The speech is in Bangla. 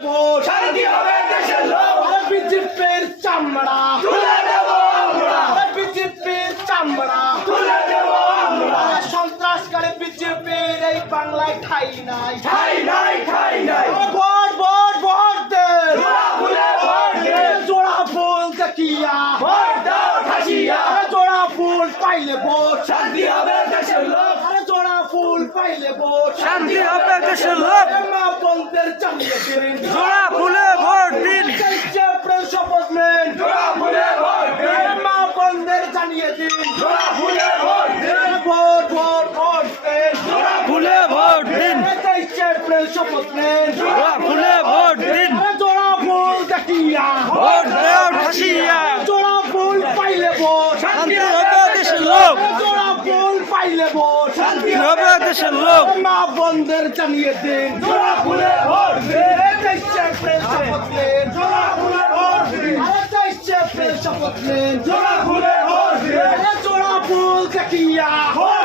ভোট শান্তি হবে দেশের লোক বিজেপির চামড়া তুলে দেব আমরা বিজেপির চামড়া তুলে দেব আমরা সন্ত্রাসকারী বিজেপির এই বাংলায় ঠাই নাই ঠাই নাই ঠাই নাই ভোট ভোট ভোট দেন জোড়া ফুলে ভোট দেন জোড়া ফুল দেখিয়া ভোট দাও ঠাসিয়া জোড়া ফুল পাইলে ভোট শান্তি হবে দেশের লোক আরে জোড়া ফুল পাইলে ভোট শান্তি হবে দেশের লোক মা বন্ধের চালিয়ে দিন জোড়া ফুলে ভোট দিন শপথ নেন জোড়া ফুলে ভোট দিন মা বন্ধের জানিয়ে দিন জোড়া ফুলে ভোট দিন ভোট ভোট ভোট দেন জোড়া ফুলে ভোট দিন শপথ নেন জোড়া ফুলে ভোট দিন জোড়া ফুল দেখিয়া ভোট দাও ঠাসিয়া জোড়া ফুল পাইলে ভোট শান্তি হবে দেশের লোক জোড়া ফুল পাইলে ভোট শান্তি হবে দেশের লোক মা বন্ধের জানিয়ে দিন জোড়া ফুলে ভোট দিন শপথ নেন জোড়া ফুলে ভোট দিন শপথ নেন জোড়া ফুলে ভোট দিন জোড়া ফুল দেখিয়া ভোট